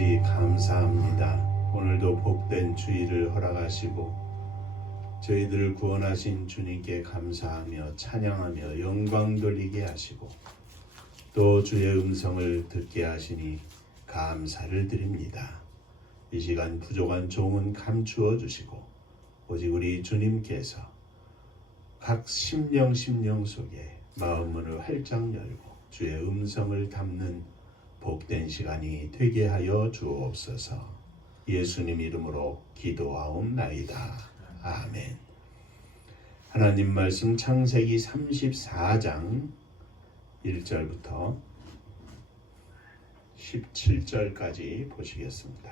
아버지 감사합니다. 오늘도 복된 주일을 허락하시고 저희들을 구원하신 주님께 감사하며 찬양하며 영광 돌리게 하시고 또 주의 음성을 듣게 하시니 감사를 드립니다. 이 시간 부족한 종은 감추어 주시고 오직 우리 주님께서 각 심령 속에 마음문을 활짝 열고 주의 음성을 담는 복된 시간이 되게 하여 주옵소서. 예수님 이름으로 기도하옵나이다. 아멘. 하나님 말씀 창세기 34장 1절부터 17절까지 보시겠습니다.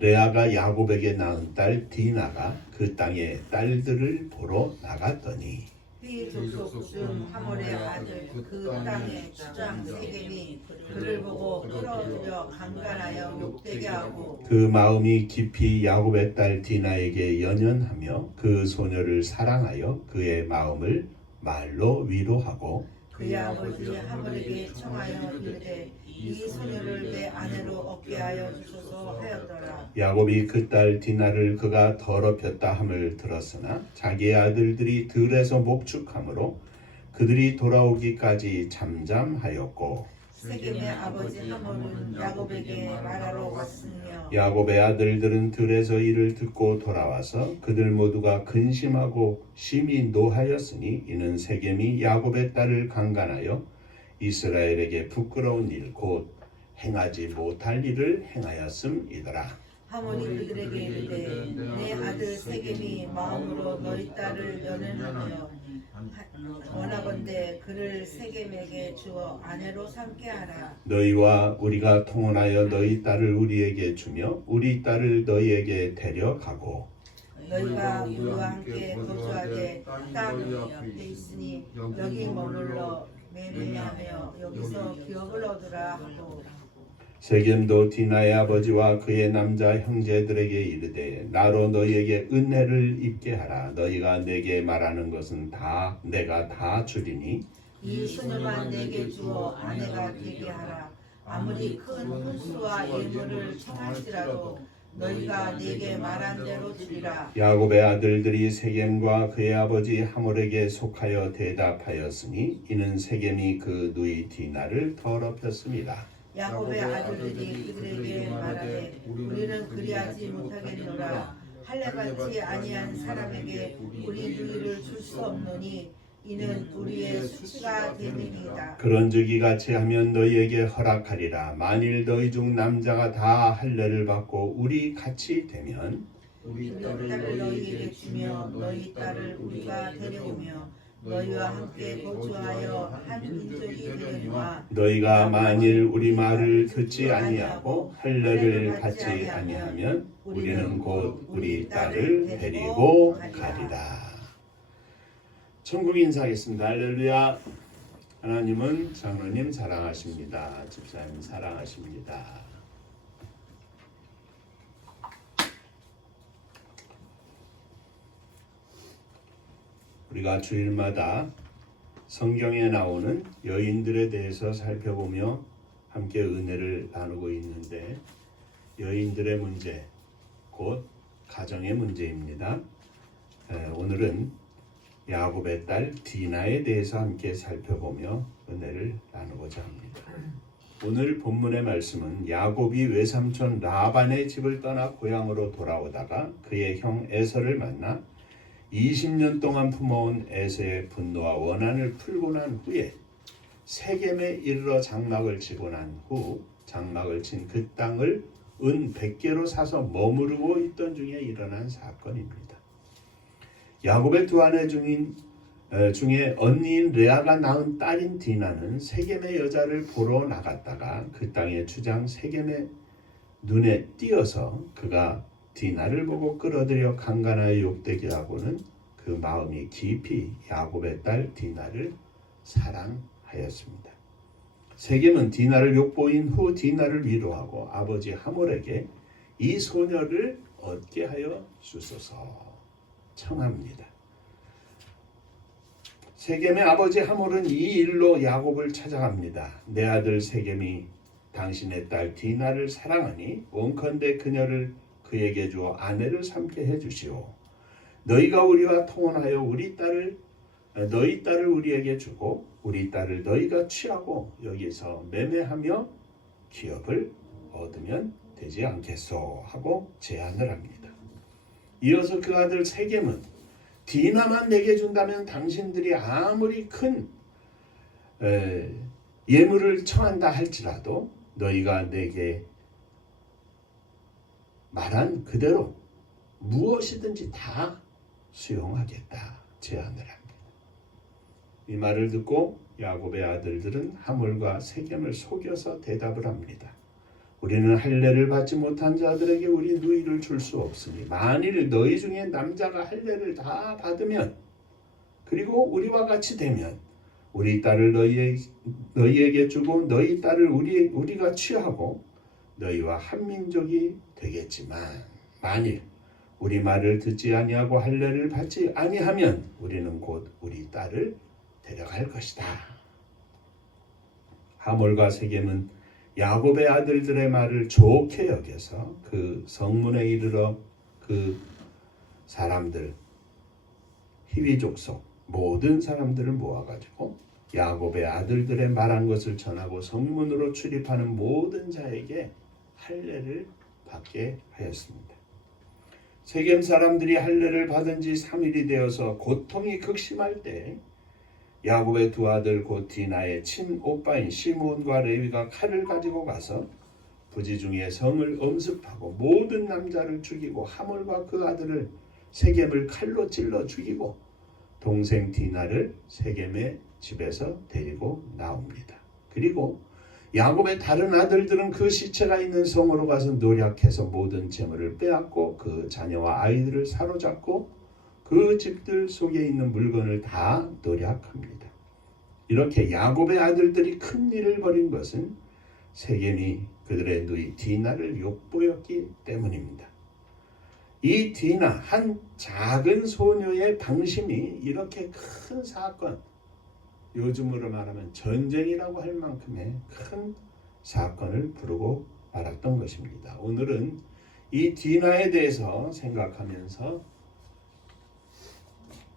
레아가 야곱에게 낳은 딸 디나가 그 땅의 딸들을 보러 나갔더니 그 족속 중 하몰의 아들 그 땅의 주장 세겜이 그를 보고 끌어들여 강간하여 욕되게 하고 그 마음이 깊이 야곱의 딸 디나에게 연연하며 그 소녀를 사랑하여 그의 마음을 말로 위로하고 그의 아버지 하몰에게 청하여 이르되 이 소녀를 내 아내로 얻게 하여 주소서 하였더라. 야곱이 그 딸 디나를 그가 더럽혔다 함을 들었으나 자기의 아들들이 들에서 목축함으로 그들이 돌아오기까지 잠잠하였고 세겜의 아버지 하몰은 야곱에게 말하러 왔으며 야곱의 아들들은 들에서 이를 듣고 돌아와서 그들 모두가 근심하고 심히 노하였으니 이는 세겜이 야곱의 딸을 강간하여 이스라엘에게 부끄러운 일 곧 행하지 못할 일을 행하였음이더라. 하몰이 그들에게 이르되 내 아들 세겜이 마음으로 너희 딸을 연연하며 원하건대 그를 세겜에게 주어 아내로 삼게 하라. 너희와 우리가 통혼하여 너희 딸을 우리에게 주며 우리 딸을 너희에게 데려가고 너희가 우리와 함께 거주하되 땅 옆에 있으니 여기 머물러 매매하며 여기서 기업을 얻으라 하고 세겜도 디나의 아버지와 그의 남자 형제들에게 이르되 나로 너희에게 은혜를 입게 하라. 너희가 내게 말하는 것은 다 내가 다 주리니 이 소녀만 내게 주어 아내가 되게 하라. 아무리 큰 혼수와 예물을 청할지라도 너희가 내게 말한 대로 주리라. 야곱의 아들들이 세겜과 그의 아버지 하몰에게 속하여 대답하였으니 이는 세겜이 그 누이 디나를 더럽혔습니다. 야곱의 아들들이 그들에게 말하되 우리는 그리하지 못하겠노라. 할례받지 아니한 사람에게 우리 누이를 줄 수 없노니 이는 우리의 수치가 됨이니이다. 그런즉 이같이 하면 너희에게 허락하리라. 만일 너희 중 남자가 다 할례를 받고 우리 같이 되면 우리 딸을 너희에게 주며 너희 딸을 우리가 데려오며 너희와 함께 거주하여 한 민족이 되려니와 너희가 만일 우리 말을 듣지 아니하고 할례를 받지 아니하면 우리는 곧 우리 딸을 데리고 가리라. 천국 인사하겠습니다. 할렐루야. 하나님은 장로님 사랑하십니다. 집사님 사랑하십니다. 우리가 주일마다 성경에 나오는 여인들에 대해서 살펴보며 함께 은혜를 나누고 있는데 여인들의 문제, 곧 가정의 문제입니다. 오늘은 야곱의 딸 디나에 대해서 함께 살펴보며 은혜를 나누고자 합니다. 오늘 본문의 말씀은 야곱이 외삼촌 라반의 집을 떠나 고향으로 돌아오다가 그의 형 에서를 만나 20년 동안 품어온 에서의 분노와 원한을 풀고 난 후에 세겜에 이르러 장막을 치고 난 후 장막을 친 그 땅을 은 100개로 사서 머무르고 있던 중에 일어난 사건입니다. 야곱의 두 아내 중에 언니인 레아가 낳은 딸인 디나는 세겜의 여자를 보러 나갔다가 그 땅의 주장 세겜의 눈에 띄어서 그가 디나를 보고 끌어들여 강간하여 욕되게 하고는 그 마음이 깊이 야곱의 딸 디나를 사랑하였습니다. 세겜은 디나를 욕보인 후 디나를 위로하고 아버지 하몰에게 이 소녀를 얻게 하여 주소서 청합니다. 세겜의 아버지 하몰은 이 일로 야곱을 찾아갑니다. 내 아들 세겜이 당신의 딸 디나를 사랑하니 원컨대 그녀를 그에게 주어 아내를 삼게 해주시오. 너희가 우리와 통혼하여 너희 딸을 우리에게 주고 우리 딸을 너희가 취하고 여기서 매매하며 기업을 얻으면 되지 않겠소 하고 제안을 합니다. 이어서 그 아들 세겜은 디나만 내게 준다면 당신들이 아무리 큰 예물을 청한다 할지라도 너희가 내게 말한 그대로 무엇이든지 다 수용하겠다 제안을 합니다. 이 말을 듣고 야곱의 아들들은 하몰과 세겜을 속여서 대답을 합니다. 우리는 할례를 받지 못한 자들에게 우리 누이를 줄 수 없으니 만일 너희 중에 남자가 할례를 다 받으면 그리고 우리와 같이 되면 우리 딸을 너희에게 주고 너희 딸을 우리가 취하고 너희와 한 민족이 되겠지만 만일 우리 말을 듣지 아니하고 할례를 받지 아니하면 우리는 곧 우리 딸을 데려갈 것이다. 하몰과 세겜은 야곱의 아들들의 말을 좋게 여겨서 그 성문에 이르러 그 사람들 히위 족속 모든 사람들을 모아가지고 야곱의 아들들의 말한 것을 전하고 성문으로 출입하는 모든 자에게 할례를 받게 하였습니다. 세겜 사람들이 할례를 받은 지 3일이 되어서 고통이 극심할 때 야곱의 두 아들 곧 디나의 친오빠인 시므온과 레위가 칼을 가지고 가서 부지 중에 성을 엄습하고 모든 남자를 죽이고 하몰과 그 아들을 세겜을 칼로 찔러 죽이고 동생 디나를 세겜의 집에서 데리고 나옵니다. 그리고 야곱의 다른 아들들은 그 시체가 있는 성으로 가서 노략해서 모든 재물을 빼앗고 그 자녀와 아이들을 사로잡고 그 집들 속에 있는 물건을 다 노략합니다. 이렇게 야곱의 아들들이 큰 일을 벌인 것은 세겜이 그들의 누이 디나를 욕보였기 때문입니다. 이 디나 한 작은 소녀의 방심이 이렇게 큰 사건, 요즘으로 말하면 전쟁이라고 할 만큼의 큰 사건을 부르고 말았던 것입니다. 오늘은 이 디나에 대해서 생각하면서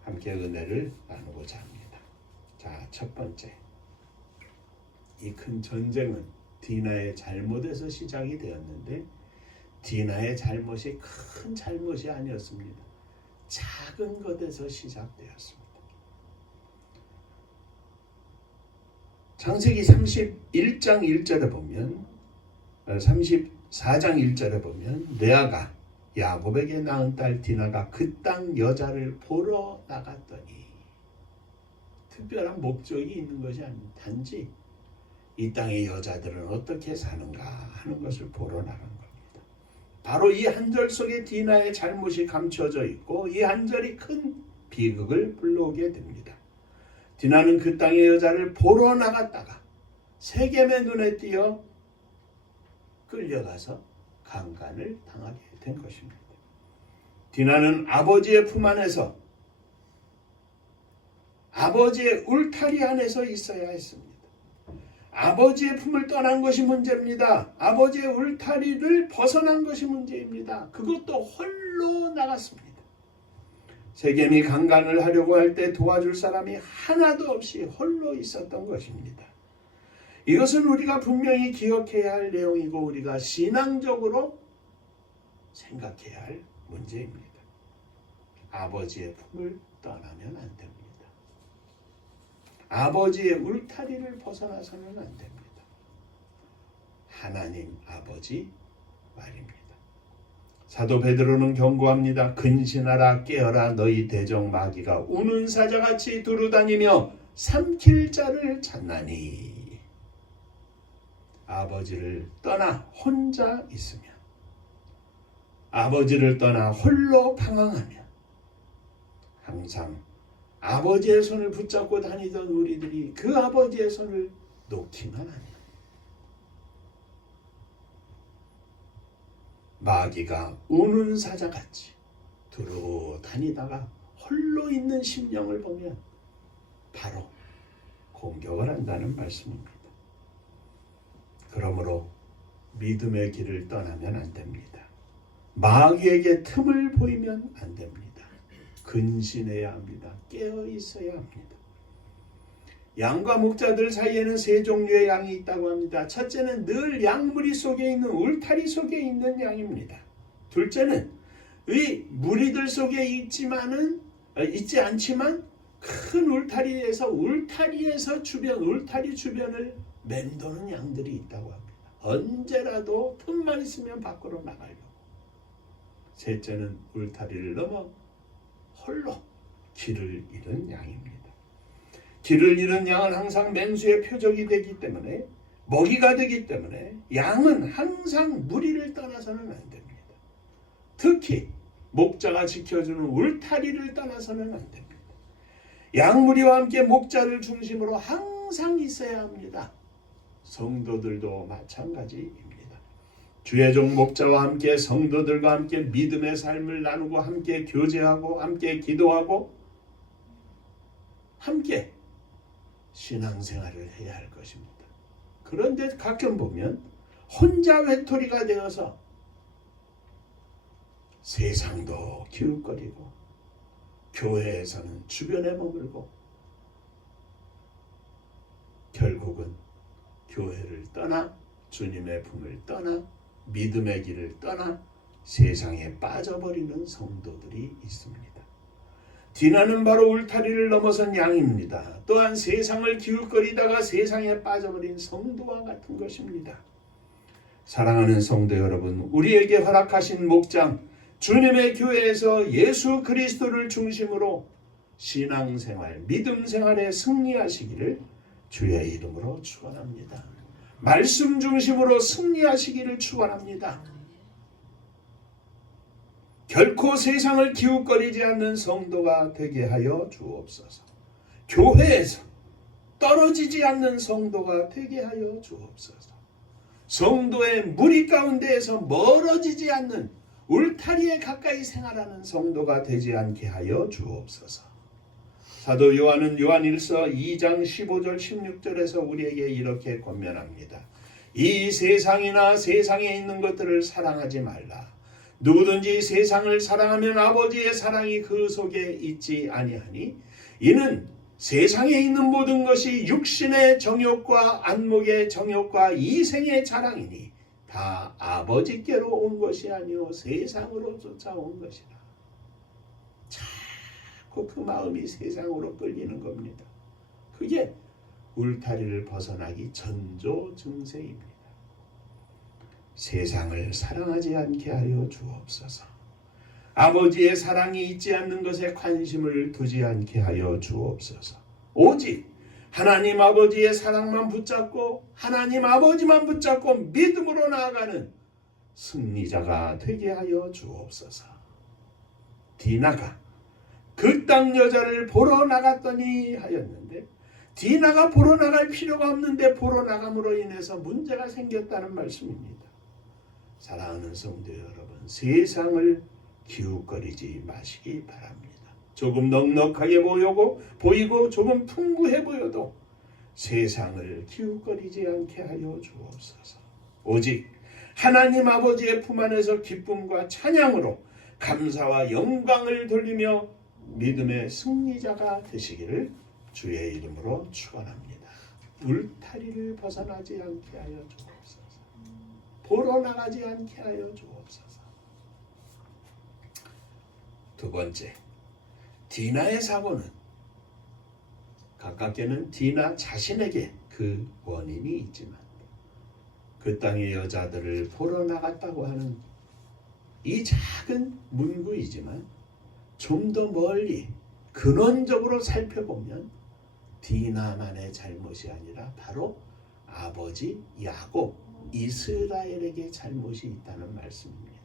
함께 은혜를 나누고자 합니다. 자, 첫 번째, 이 큰 전쟁은 디나의 잘못에서 시작이 되었는데 디나의 잘못이 큰 잘못이 아니었습니다. 작은 것에서 시작되었습니다. 창세기 31장 1절에 보면 34장 1절에 보면 레아가 야곱에게 낳은 딸 디나가 그 땅 여자를 보러 나갔더니 특별한 목적이 있는 것이 아닙니다. 단지 이 땅의 여자들은 어떻게 사는가 하는 것을 보러 나간 겁니다. 바로 이 한 절 속에 디나의 잘못이 감춰져 있고 이 한 절이 큰 비극을 불러오게 됩니다. 디나는 그 땅의 여자를 보러 나갔다가 세겜의 눈에 띄어 끌려가서 강간을 당하게 된 것입니다. 디나는 아버지의 품 안에서 아버지의 울타리 안에서 있어야 했습니다. 아버지의 품을 떠난 것이 문제입니다. 아버지의 울타리를 벗어난 것이 문제입니다. 그것도 홀로 나갔습니다. 세겜이 강간을 하려고 할 때 도와줄 사람이 하나도 없이 홀로 있었던 것입니다. 이것은 우리가 분명히 기억해야 할 내용이고 우리가 신앙적으로 생각해야 할 문제입니다. 아버지의 품을 떠나면 안 됩니다. 아버지의 울타리를 벗어나서는 안 됩니다. 하나님 아버지 말입니다. 사도 베드로는 경고합니다. 근신하라 깨어라 너희 대적 마귀가 우는 사자같이 두루다니며 삼킬 자를 찾나니. 아버지를 떠나 혼자 있으면, 아버지를 떠나 홀로 방황하면 항상 아버지의 손을 붙잡고 다니던 우리들이 그 아버지의 손을 놓기만 하니 마귀가 우는 사자같이 두루 다니다가 홀로 있는 심령을 보면 바로 공격을 한다는 말씀입니다. 그러므로 믿음의 길을 떠나면 안 됩니다. 마귀에게 틈을 보이면 안 됩니다. 근신해야 합니다. 깨어 있어야 합니다. 양과 목자들 사이에는 세 종류의 양이 있다고 합니다. 첫째는 늘 양무리 속에 있는 울타리 속에 있는 양입니다. 둘째는 의 무리들 속에 있지 않지만 큰 울타리에서 울타리 주변을 맴도는 양들이 있다고 합니다. 언제라도 틈만 있으면 밖으로 나가려고. 셋째는 울타리를 넘어 홀로 길을 잃은 양입니다. 길을 잃은 양은 항상 맹수의 표적이 되기 때문에, 먹이가 되기 때문에 양은 항상 무리를 떠나서는 안 됩니다. 특히 목자가 지켜주는 울타리를 떠나서는 안 됩니다. 양무리와 함께 목자를 중심으로 항상 있어야 합니다. 성도들도 마찬가지입니다. 주의 종 목자와 함께 성도들과 함께 믿음의 삶을 나누고 함께 교제하고 함께 기도하고 함께 신앙생활을 해야 할 것입니다. 그런데 가끔 보면 혼자 외톨이가 되어서 세상도 기웃거리고 교회에서는 주변에 머물고 결국은 교회를 떠나 주님의 품을 떠나 믿음의 길을 떠나 세상에 빠져버리는 성도들이 있습니다. 디나는 바로 울타리를 넘어선 양입니다. 또한 세상을 기웃거리다가 세상에 빠져버린 성도와 같은 것입니다. 사랑하는 성도 여러분, 우리에게 허락하신 목장 주님의 교회에서 예수 그리스도를 중심으로 신앙생활, 믿음생활에 승리하시기를 주의 이름으로 축원합니다. 말씀 중심으로 승리하시기를 축원합니다. 결코 세상을 기웃거리지 않는 성도가 되게 하여 주옵소서. 교회에서 떨어지지 않는 성도가 되게 하여 주옵소서. 성도의 무리 가운데에서 멀어지지 않는 울타리에 가까이 생활하는 성도가 되지 않게 하여 주옵소서. 사도 요한은 요한일서 2장 15절 16절에서 우리에게 이렇게 권면합니다. 이 세상이나 세상에 있는 것들을 사랑하지 말라. 누구든지 세상을 사랑하면 아버지의 사랑이 그 속에 있지 아니하니 이는 세상에 있는 모든 것이 육신의 정욕과 안목의 정욕과 이생의 자랑이니 다 아버지께로 온 것이 아니오 세상으로 쫓아온 것이라. 자꾸 그 마음이 세상으로 끌리는 겁니다. 그게 울타리를 벗어나기 전조증세입니다. 세상을 사랑하지 않게 하여 주옵소서. 아버지의 사랑이 있지 않는 것에 관심을 두지 않게 하여 주옵소서. 오직 하나님 아버지의 사랑만 붙잡고 하나님 아버지만 붙잡고 믿음으로 나아가는 승리자가 되게 하여 주옵소서. 디나가 그 땅 여자를 보러 나갔더니 하였는데 디나가 보러 나갈 필요가 없는데 보러 나감으로 인해서 문제가 생겼다는 말씀입니다. 사랑하는 성도 여러분, 세상을 기웃거리지 마시기 바랍니다. 조금 넉넉하게 보이고 조금 풍부해 보여도 세상을 기웃거리지 않게 하여 주옵소서. 오직 하나님 아버지의 품 안에서 기쁨과 찬양으로 감사와 영광을 돌리며 믿음의 승리자가 되시기를 주의 이름으로 축원합니다. 울타리를 벗어나지 않게 하여 주옵소서. 보러 나가지 않게 하여 주옵소서. 두 번째, 디나의 사고는 가깝게는 디나 자신에게 그 원인이 있지만 그 땅의 여자들을 보러 나갔다고 하는 이 작은 문구이지만 좀 더 멀리 근원적으로 살펴보면 디나만의 잘못이 아니라 바로 아버지 야곱 이스라엘에게 잘못이 있다는 말씀입니다.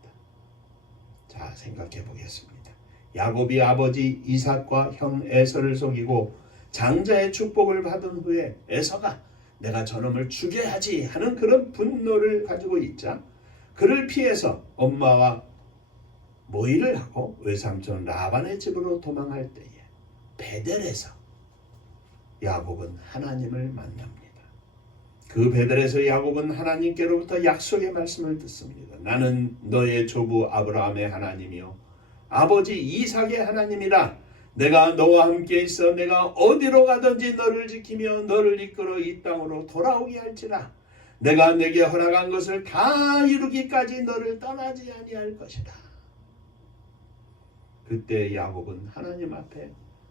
자, 생각해 보겠습니다. 야곱이 아버지 이삭과 형 에서를 속이고 장자의 축복을 받은 후에 에서가 내가 저놈을 죽여야지 하는 그런 분노를 가지고 있자 그를 피해서 엄마와 모의를 하고 외삼촌 라반의 집으로 도망할 때에 베델에서 야곱은 하나님을 만납니다. 그 베델에서 야곱은 하나님께로부터 약속의 말씀을 듣습니다. 나는 너의 조부 아브라함의 하나님이요 아버지 이삭의 하나님이라. 내가 너와 함께 있어 내가 어디로 가든지 너를 지키며 너를 이끌어 이 땅으로 돌아오게 할지라. 내가 내게 허락한 것을 다 이루기까지 너를 떠나지 아니할 것이다. 그때 야곱은 하나님 앞에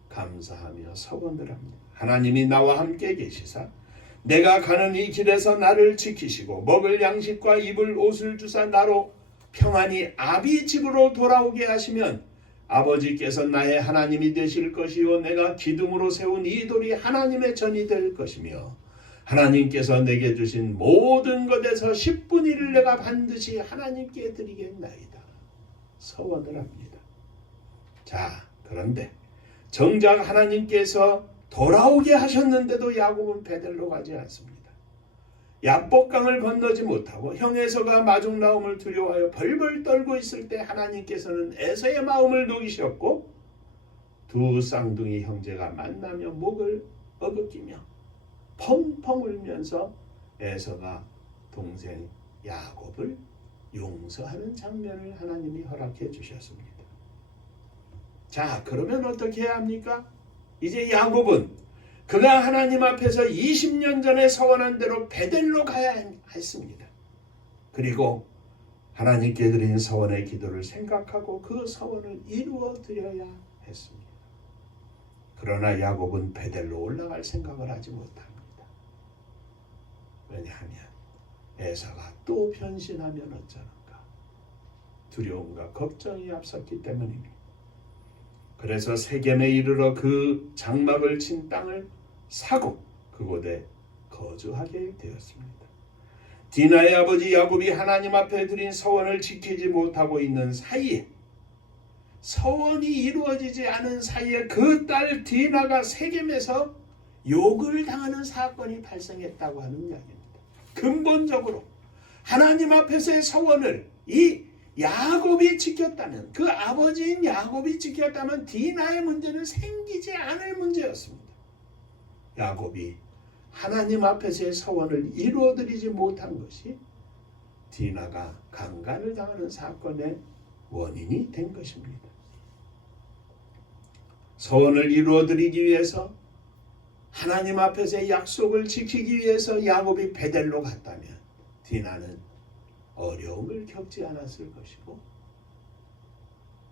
감사하며 서원을 합니다. 하나님이 나와 함께 계시사 내가 가는 이 길에서 나를 지키시고 먹을 양식과 입을 옷을 주사 나로 평안히 아비 집으로 돌아오게 하시면 아버지께서 나의 하나님이 되실 것이요 내가 기둥으로 세운 이 돌이 하나님의 전이 될 것이며 하나님께서 내게 주신 모든 것에서 10분의 1을 내가 반드시 하나님께 드리겠나이다. 서원을 합니다. 자, 그런데 정작 하나님께서 돌아오게 하셨는데도 야곱은 베델로 가지 않습니다. 야복강을 건너지 못하고 형에서가 마중 나옴을 두려워하여 벌벌 떨고 있을 때 하나님께서는 에서의 마음을 녹이셨고 두 쌍둥이 형제가 만나며 목을 어긋기며 펑펑 울면서 에서가 동생 야곱을 용서하는 장면을 하나님이 허락해 주셨습니다. 자, 그러면 어떻게 해야 합니까? 이제 야곱은 그가 하나님 앞에서 20년 전에 서원한 대로 베델로 가야 했습니다. 그리고 하나님께 드린 서원의 기도를 생각하고 그 서원을 이루어 드려야 했습니다. 그러나 야곱은 베델로 올라갈 생각을 하지 못합니다. 왜냐하면 에사가 또 변신하면 어쩌는가 두려움과 걱정이 앞섰기 때문입니다. 그래서 세겜에 이르러 그 장막을 친 땅을 사고 그곳에 거주하게 되었습니다. 디나의 아버지 야곱이 하나님 앞에 드린 서원을 지키지 못하고 있는 사이에 서원이 이루어지지 않은 사이에 그 딸 디나가 세겜에서 욕을 당하는 사건이 발생했다고 하는 이야기입니다. 근본적으로 하나님 앞에서의 서원을 이 야곱이 지켰다면 그 아버지인 야곱이 지켰다면 디나의 문제는 생기지 않을 문제였습니다. 야곱이 하나님 앞에서의 서원을 이루어드리지 못한 것이 디나가 강간을 당하는 사건의 원인이 된 것입니다. 서원을 이루어드리기 위해서 하나님 앞에서의 약속을 지키기 위해서 야곱이 베델로 갔다면 디나는 어려움을 겪지 않았을 것이고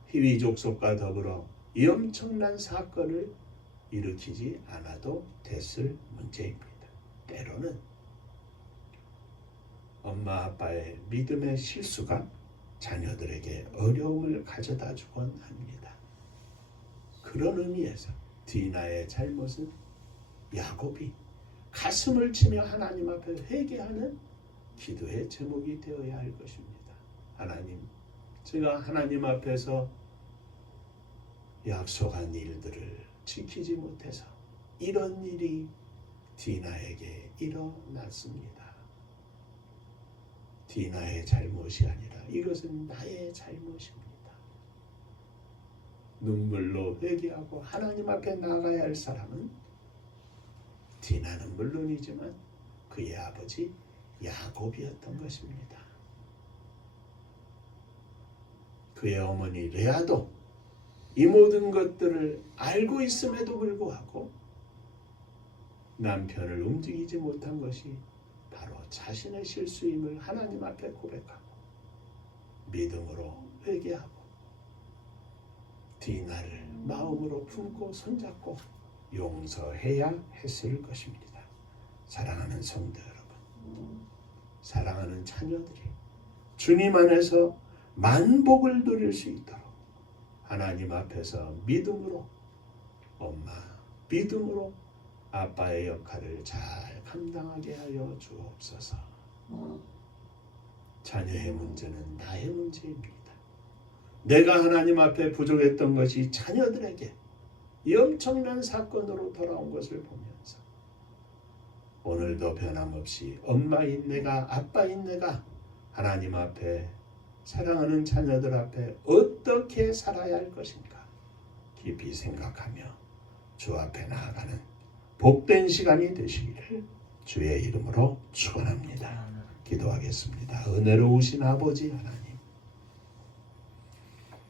히위 족속과 더불어 이 엄청난 사건을 일으키지 않아도 됐을 문제입니다. 때로는 엄마 아빠의 믿음의 실수가 자녀들에게 어려움을 가져다 주곤 합니다. 그런 의미에서 디나의 잘못은 야곱이 가슴을 치며 하나님 앞에 회개하는 기도의 제목이 되어야 할 것입니다. 하나님, 제가 하나님 앞에서 약속한 일들을 지키지 못해서 이런 일이 디나에게 일어났습니다. 디나의 잘못이 아니라 이것은 나의 잘못입니다. 눈물로 회개하고 하나님 앞에 나가야 할 사람은 디나는 물론이지만 그의 아버지 야곱이었던 것입니다. 그의 어머니 레아도 이 모든 것들을 알고 있음에도 불구하고 남편을 움직이지 못한 것이 바로 자신의 실수임을 하나님 앞에 고백하고 믿음으로 회개하고 디나를 마음으로 품고 손잡고 용서해야 했을 것입니다. 사랑하는 성도 여러분, 사랑하는 자녀들이 주님 안에서 만복을 누릴 수 있도록 하나님 앞에서 믿음으로 엄마, 믿음으로 아빠의 역할을 잘 감당하게 하여 주옵소서. 자녀의 문제는 나의 문제입니다. 내가 하나님 앞에 부족했던 것이 자녀들에게 이 엄청난 사건으로 돌아온 것을 보면서 오늘도 변함없이 엄마인 내가, 아빠인 내가 하나님 앞에 사랑하는 자녀들 앞에 어떻게 살아야 할 것인가 깊이 생각하며 주 앞에 나아가는 복된 시간이 되시기를 주의 이름으로 축원합니다. 기도하겠습니다. 은혜로우신 아버지 하나님,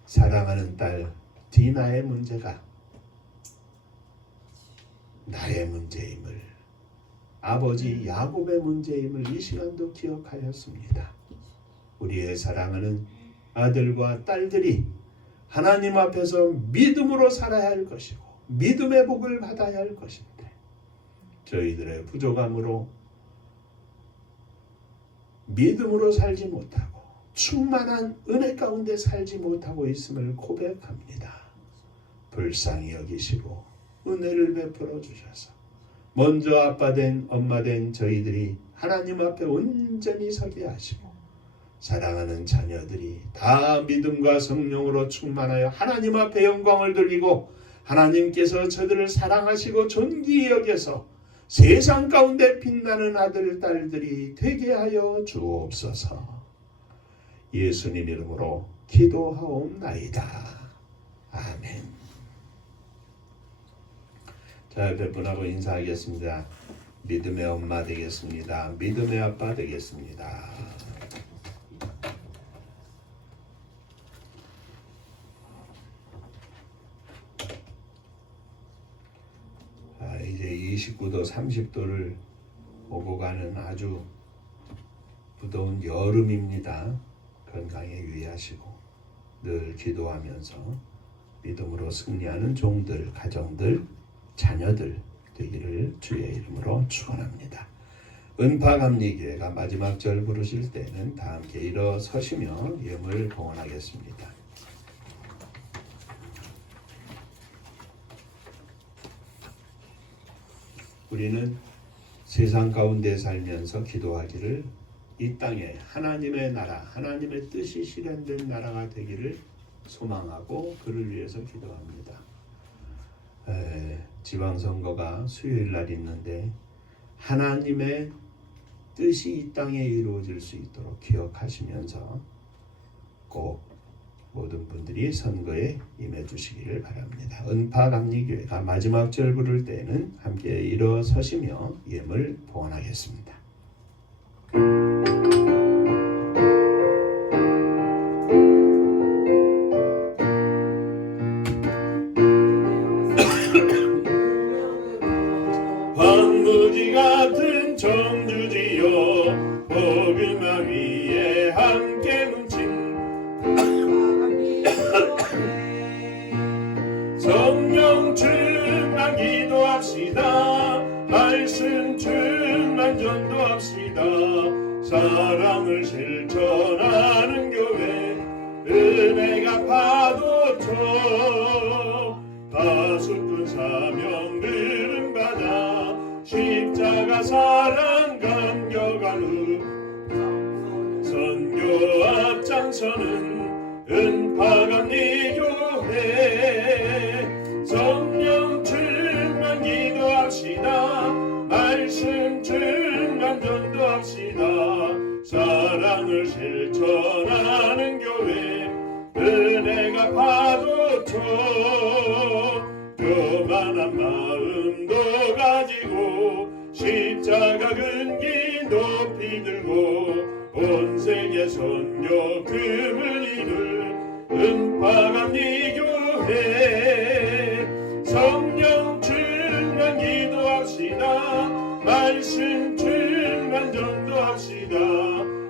사랑하는 딸 디나의 문제가 나의 문제임을, 아버지 야곱의 문제임을 이 시간도 기억하였습니다. 우리의 사랑하는 아들과 딸들이 하나님 앞에서 믿음으로 살아야 할 것이고 믿음의 복을 받아야 할 것인데 저희들의 부족함으로 믿음으로 살지 못하고 충만한 은혜 가운데 살지 못하고 있음을 고백합니다. 불쌍히 여기시고 은혜를 베풀어 주셔서 먼저 아빠 된 엄마 된 저희들이 하나님 앞에 온전히 서게 하시고 사랑하는 자녀들이 다 믿음과 성령으로 충만하여 하나님 앞에 영광을 돌리고 하나님께서 저들을 사랑하시고 존귀히 여겨서 세상 가운데 빛나는 아들 딸들이 되게 하여 주옵소서. 예수님 이름으로 기도하옵나이다. 아멘. 자, 몇 분하고 인사하겠습니다. 믿음의 엄마 되겠습니다. 믿음의 아빠 되겠습니다. 이제 29도, 30도를 오고 가는 아주 무더운 여름입니다. 건강에 유의하시고 늘 기도하면서 믿음으로 승리하는 종들, 가정들, 자녀들 되기를 주의 이름으로 축원합니다. 은파감리교회가 마지막 절 부르실 때는 다 함께 일어서시며 예물 봉헌하겠습니다. 우리는 세상 가운데 살면서 기도하기를 이 땅에 하나님의 나라, 하나님의 뜻이 실현된 나라가 되기를 소망하고 그를 위해서 기도합니다. 지방선거가 수요일 날 있는데 하나님의 뜻이 이 땅에 이루어질 수 있도록 기억하시면서 꼭 모든 분들이 선거에 임해 주시기를 바랍니다. 은파감리교회가 마지막 절 부를 때는 함께 일어서시며 예물 봉헌하겠습니다. 황무지 같은 청주지여 복음화 위에 함께 뭉친 성령 충만 기도합시다. 말씀 충만 전도합시다. 사랑을 실천하는 교회 은혜가 파도쳐 다수꾼 사명들은 받아 십자가 사랑 감격한 후 선교 앞장서는 은파감리교회 성령 충만 기도합시다. 말씀 충만 전도합시다. 사랑을 실천하는 교회 은혜가 파도쳐 교만한 마음도 가지고 십자가 근기 높이 들고 온 세계 선교 금을 이룰 은파감리교회 성령 충만 기도합시다. 말씀 충만 전도합시다.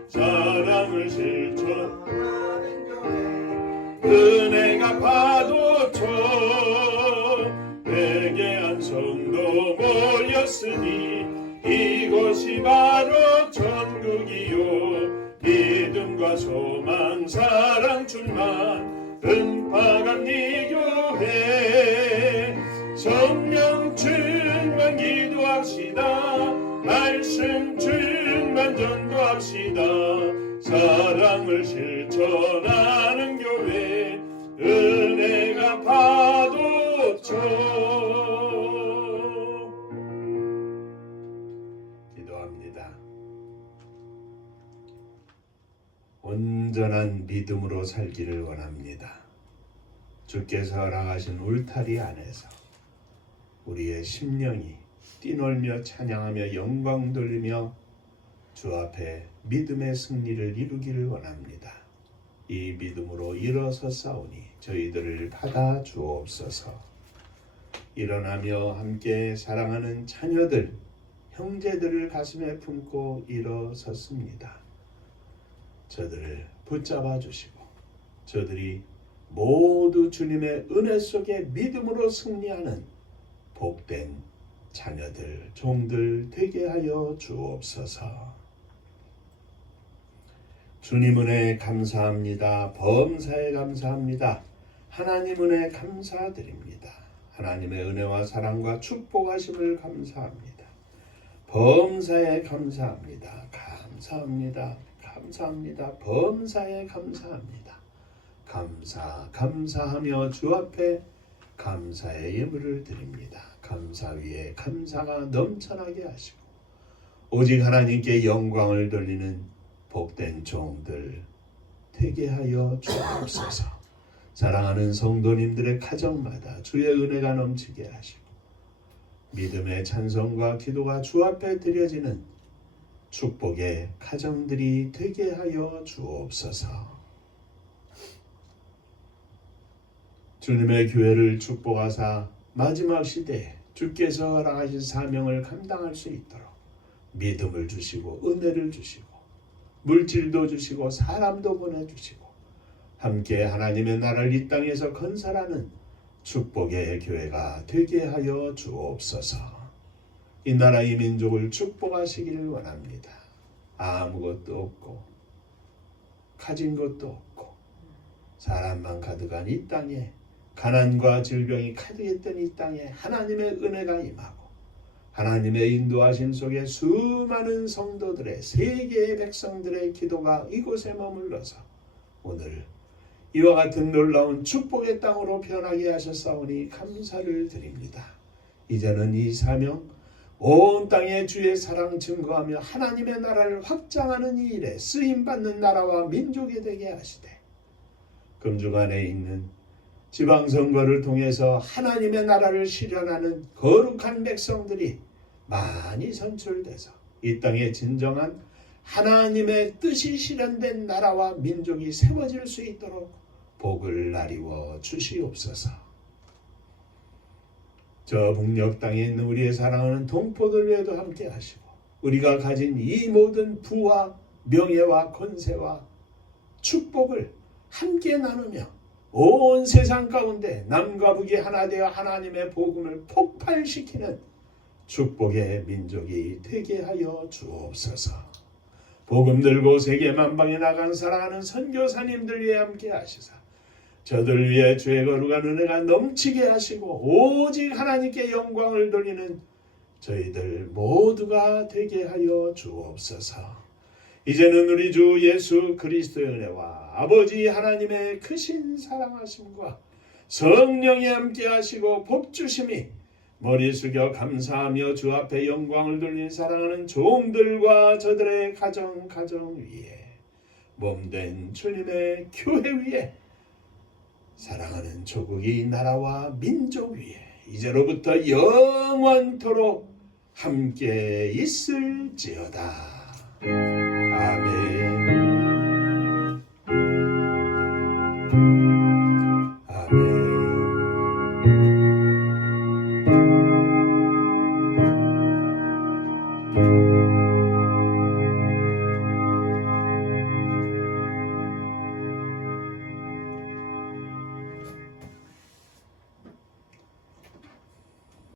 사랑을 실천하는 교회 은혜가 파도쳐 회개한 성도 모였으니 이곳이 바로 천국이요 믿음과 소망 사랑 충만 은파감리교회 성령 충만 기도합시다. 말씀 충만 전도합시다. 사랑을 실천하는 교회 은혜가 파도쳐 기도합니다. 온전한 믿음으로 살기를 원합니다. 주께서 허락하신 울타리 안에서 우리의 심령이 뛰놀며 찬양하며 영광 돌리며 주 앞에 믿음의 승리를 이루기를 원합니다. 이 믿음으로 일어섰사오니 저희들을 받아 주옵소서. 일어나며 함께 사랑하는 자녀들, 형제들을 가슴에 품고 일어섰습니다. 저들을 붙잡아 주시고 저들이 모두 주님의 은혜 속에 믿음으로 승리하는 복된 자녀들, 종들 되게 하여 주옵소서. 주님 은혜 감사합니다. 범사에 감사합니다. 하나님 은혜 감사드립니다. 하나님의 은혜와 사랑과 축복하심을 감사합니다. 범사에 감사합니다. 감사합니다. 감사합니다. 범사에 감사합니다. 감사하며 주 앞에 감사의 예물을 드립니다. 감사 위에 감사가 넘쳐나게 하시고 오직 하나님께 영광을 돌리는 복된 종들 되게 하여 주옵소서. 사랑하는 성도님들의 가정마다 주의 은혜가 넘치게 하시고 믿음의 찬송과 기도가 주 앞에 드려지는 축복의 가정들이 되게 하여 주옵소서. 주님의 교회를 축복하사 마지막 시대에 주께서 허락하신 사명을 감당할 수 있도록 믿음을 주시고 은혜를 주시고 물질도 주시고 사람도 보내주시고 함께 하나님의 나라를 이 땅에서 건설하는 축복의 교회가 되게 하여 주옵소서. 이 나라 이 민족을 축복하시기를 원합니다. 아무것도 없고 가진 것도 없고 사람만 가득한 이 땅에 가난과 질병이 가득했던 이 땅에 하나님의 은혜가 임하고 하나님의 인도하심 속에 수많은 성도들의 세계의 백성들의 기도가 이곳에 머물러서 오늘 이와 같은 놀라운 축복의 땅으로 변하게 하셨사오니 감사를 드립니다. 이제는 이 사명 온 땅에 주의 사랑 증거하며 하나님의 나라를 확장하는 이 일에 쓰임받는 나라와 민족이 되게 하시되 금주간에 있는 지방선거를 통해서 하나님의 나라를 실현하는 거룩한 백성들이 많이 선출돼서 이 땅에 진정한 하나님의 뜻이 실현된 나라와 민족이 세워질 수 있도록 복을 나리워 주시옵소서. 저 북녘 땅에 있는 우리의 사랑하는 동포들 외에도 함께 하시고 우리가 가진 이 모든 부와 명예와 권세와 축복을 함께 나누며 온 세상 가운데 남과 북이 하나 되어 하나님의 복음을 폭발시키는 축복의 민족이 되게 하여 주옵소서. 복음 들고 세계 만방에 나간 사랑하는 선교사님들 위해 함께 하시사 저들 위해 주의 거룩한 은혜가 넘치게 하시고 오직 하나님께 영광을 돌리는 저희들 모두가 되게 하여 주옵소서. 이제는 우리 주 예수 그리스도의 은혜와 아버지 하나님의 크신 사랑하심과 성령이 함께 하시고 복주심이 머리 숙여 감사하며 주 앞에 영광을 돌린 사랑하는 종들과 저들의 가정 위에 몸된 주님의 교회 위에 사랑하는 조국이 나라와 민족 위에 이제로부터 영원토록 함께 있을지어다. 아멘. 아멘.